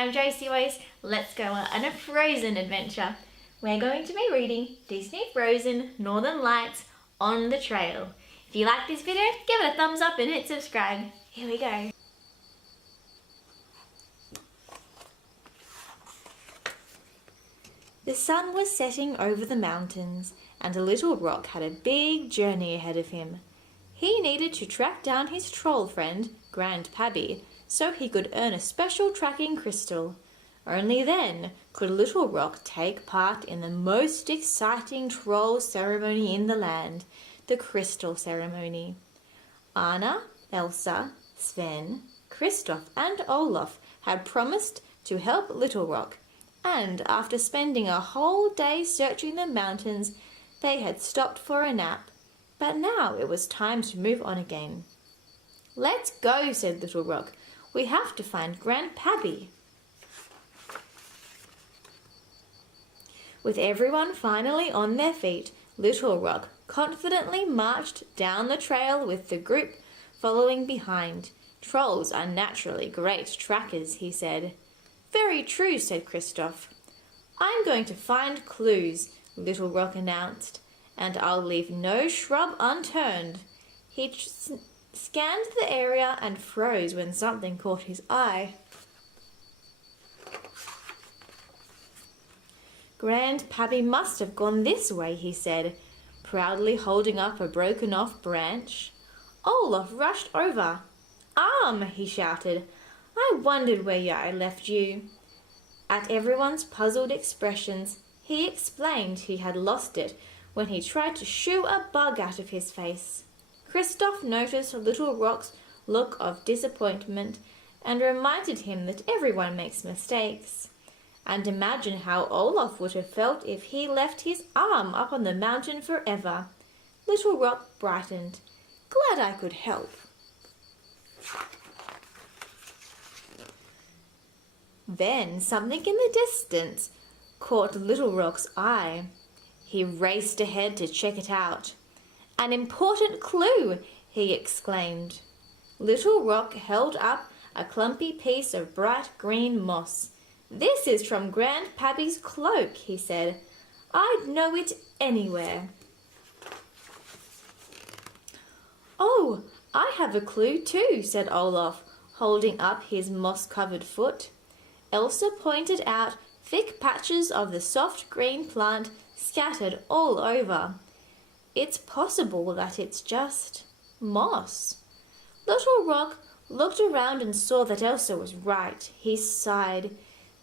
I'm JosieWose. Let's go on a Frozen adventure. We're going to be reading Disney Frozen Northern Lights on the Trail. If you like this video, give it a thumbs up and hit subscribe. Here we go. The sun was setting over the mountains, and Little Rock had a big journey ahead of him. He needed to track down his troll friend, Grandpappy, so he could earn a special tracking crystal. Only then could Little Rock take part in the most exciting troll ceremony in the land, the Crystal Ceremony. Anna, Elsa, Sven, Kristoff and Olaf had promised to help Little Rock, and after spending a whole day searching the mountains, they had stopped for a nap. But now it was time to move on again. "Let's go," said Little Rock. "We have to find Grandpappy." With everyone finally on their feet, Little Rock confidently marched down the trail with the group following behind. "Trolls are naturally great trackers," he said. "Very true," said Kristoff. "I'm going to find clues," Little Rock announced, "and I'll leave no shrub unturned." He scanned the area and froze when something caught his eye. "Grandpappy must have gone this way," he said, proudly holding up a broken-off branch. Olaf rushed over. He shouted. "I wondered where I left you." At everyone's puzzled expressions, he explained he had lost it when he tried to shoo a bug out of his face. Kristoff noticed Little Rock's look of disappointment and reminded him that everyone makes mistakes. And imagine how Olaf would have felt if he left his arm up on the mountain forever. Little Rock brightened. "Glad I could help." Then something in the distance caught Little Rock's eye. He raced ahead to check it out. "An important clue!" he exclaimed. Little Rock held up a clumpy piece of bright green moss. "This is from Grandpappy's cloak," he said. "I'd know it anywhere." "Oh, I have a clue too," said Olaf, holding up his moss-covered foot. Elsa pointed out thick patches of the soft green plant scattered all over. "It's possible that it's just moss." Little Rock looked around and saw that Elsa was right. He sighed.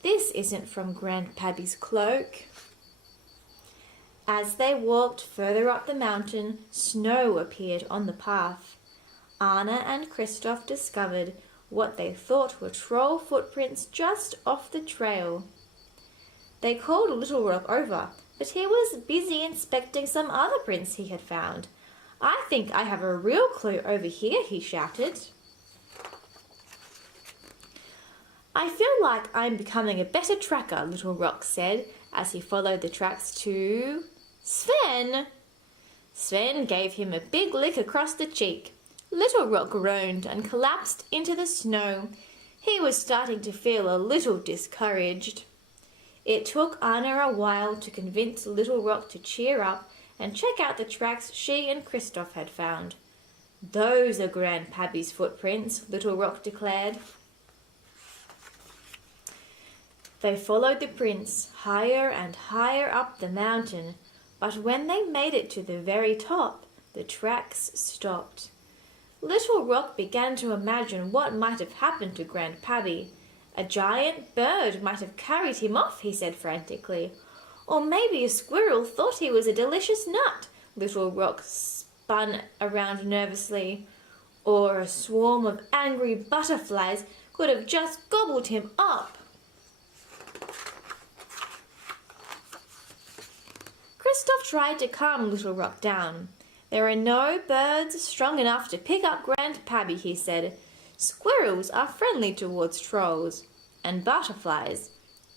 "This isn't from Grandpappy's cloak." As they walked further up the mountain, snow appeared on the path. Anna and Kristoff discovered what they thought were troll footprints just off the trail. They called Little Rock over, but he was busy inspecting some other prints he had found. "I think I have a real clue over here," he shouted. "I feel like I'm becoming a better tracker," Little Rock said as he followed the tracks to Sven. Sven gave him a big lick across the cheek. Little Rock groaned and collapsed into the snow. He was starting to feel a little discouraged. It took Anna a while to convince Little Rock to cheer up and check out the tracks she and Kristoff had found. "Those are Grandpappy's footprints," Little Rock declared. They followed the prints higher and higher up the mountain, but when they made it to the very top, the tracks stopped. Little Rock began to imagine what might have happened to Grandpappy. "A giant bird might have carried him off," he said frantically. "Or maybe a squirrel thought he was a delicious nut." Little Rock spun around nervously. "Or a swarm of angry butterflies could have just gobbled him up." Kristoff tried to calm Little Rock down. "There are no birds strong enough to pick up Grandpappy," he said. "Squirrels are friendly towards trolls, and butterflies,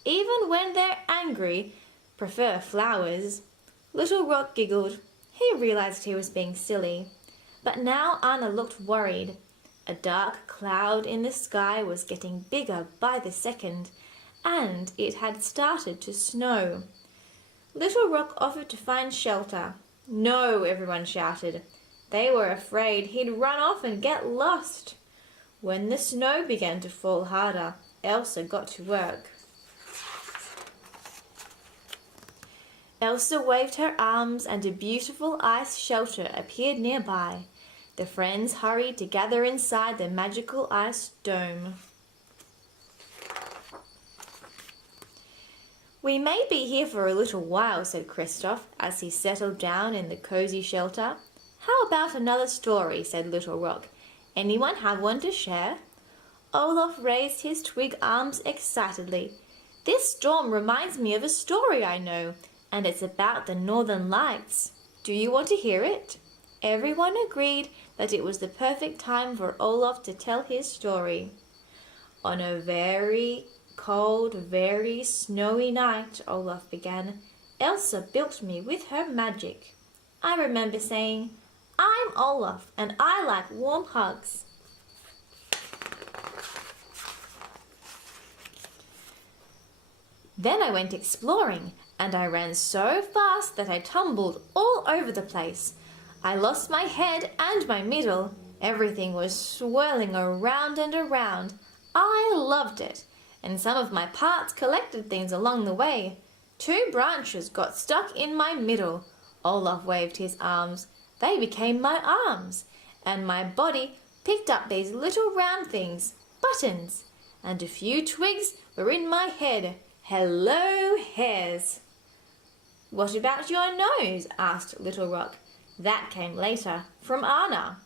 even when they're angry, prefer flowers." Little Rock giggled. He realized he was being silly. But now Anna looked worried. A dark cloud in the sky was getting bigger by the second, and it had started to snow. Little Rock offered to find shelter. No, everyone shouted. They were afraid he'd run off and get lost. When the snow began to fall harder, Elsa got to work. Elsa waved her arms and a beautiful ice shelter appeared nearby. The friends hurried to gather inside the magical ice dome. "We may be here for a little while," said Kristoff as he settled down in the cozy shelter. "How about another story?" said Little Rock. "Anyone have one to share?" Olaf raised his twig arms excitedly. "This storm reminds me of a story I know, and it's about the Northern Lights. Do you want to hear it?" Everyone agreed that it was the perfect time for Olaf to tell his story. "On a very cold, very snowy night," Olaf began, "Elsa built me with her magic. I remember saying, 'I'm Olaf and I like warm hugs.' Then I went exploring, and I ran so fast that I tumbled all over the place. I lost my head and my middle. Everything was swirling around and around. I loved it, and some of my parts collected things along the way. 2 branches got stuck in my middle." Olaf waved his arms. "They became my arms, and my body picked up these little round things, buttons, and a few twigs were in my head. Hello, hairs." "What about your nose?" asked Little Rock. "That came later, from Anna."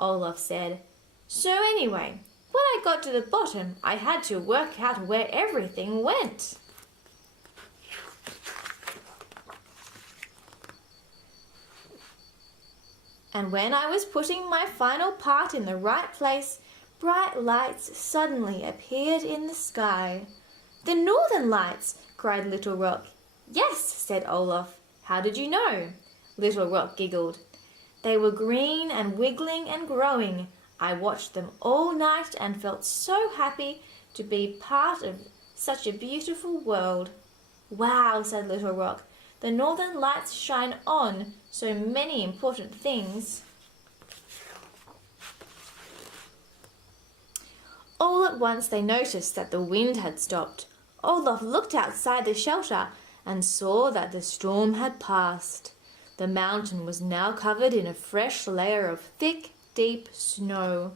Olaf said, "So anyway, when I got to the bottom, I had to work out where everything went." "And when I was putting my final part in the right place, bright lights suddenly appeared in the sky." "The Northern Lights!" cried Little Rock. "Yes," said Olaf. "How did you know?" Little Rock giggled. "They were green and wiggling and growing. I watched them all night and felt so happy to be part of such a beautiful world." "Wow," said Little Rock. "The Northern Lights shine on so many important things." All at once they noticed that the wind had stopped. Olaf looked outside the shelter and saw that the storm had passed. The mountain was now covered in a fresh layer of thick, deep snow.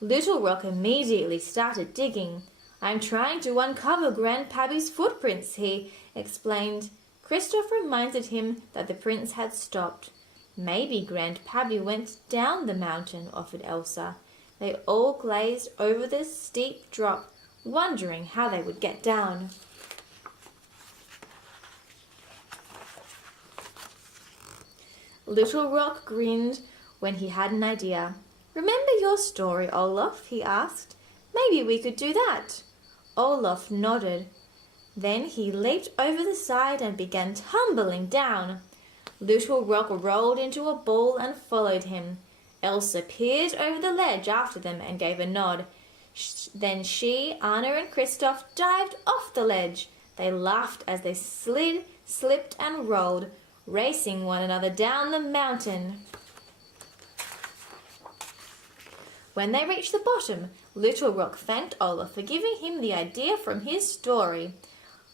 Little Rock immediately started digging. "I'm trying to uncover Grandpappy's footprints," he explained. Kristoff reminded him that the prince had stopped. "Maybe Grandpappy went down the mountain," offered Elsa. They all glazed over the steep drop, wondering how they would get down. Little Rock grinned when he had an idea. "Remember your story, Olaf?" he asked. "Maybe we could do that." Olaf nodded. Then he leaped over the side and began tumbling down. Little Rock rolled into a ball and followed him. Elsa peered over the ledge after them and gave a nod. Then she, Anna and Kristoff dived off the ledge. They laughed as they slid, slipped and rolled, racing one another down the mountain. When they reached the bottom, Little Rock thanked Olaf for giving him the idea from his story.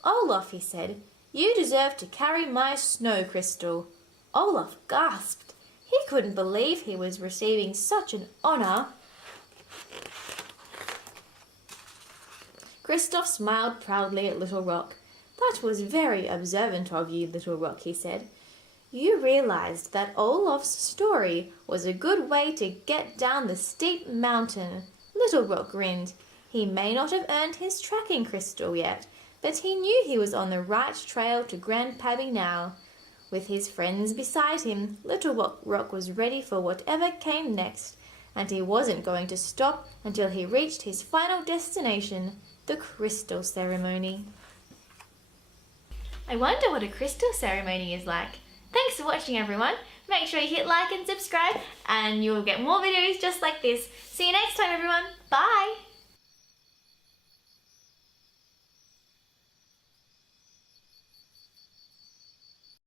"Olaf," he said, "you deserve to carry my snow crystal." Olaf gasped. He couldn't believe he was receiving such an honor. Kristoff smiled proudly at Little Rock. "That was very observant of you, Little Rock," he said. "You realized that Olaf's story was a good way to get down the steep mountain." Little Rock grinned. He may not have earned his tracking crystal yet, but he knew he was on the right trail to Grandpappy now. With his friends beside him, Little Rock was ready for whatever came next, and he wasn't going to stop until he reached his final destination, the crystal ceremony. I wonder what a crystal ceremony is like. Thanks for watching, everyone. Make sure you hit like and subscribe, and you'll get more videos just like this. See you next time, everyone. Bye!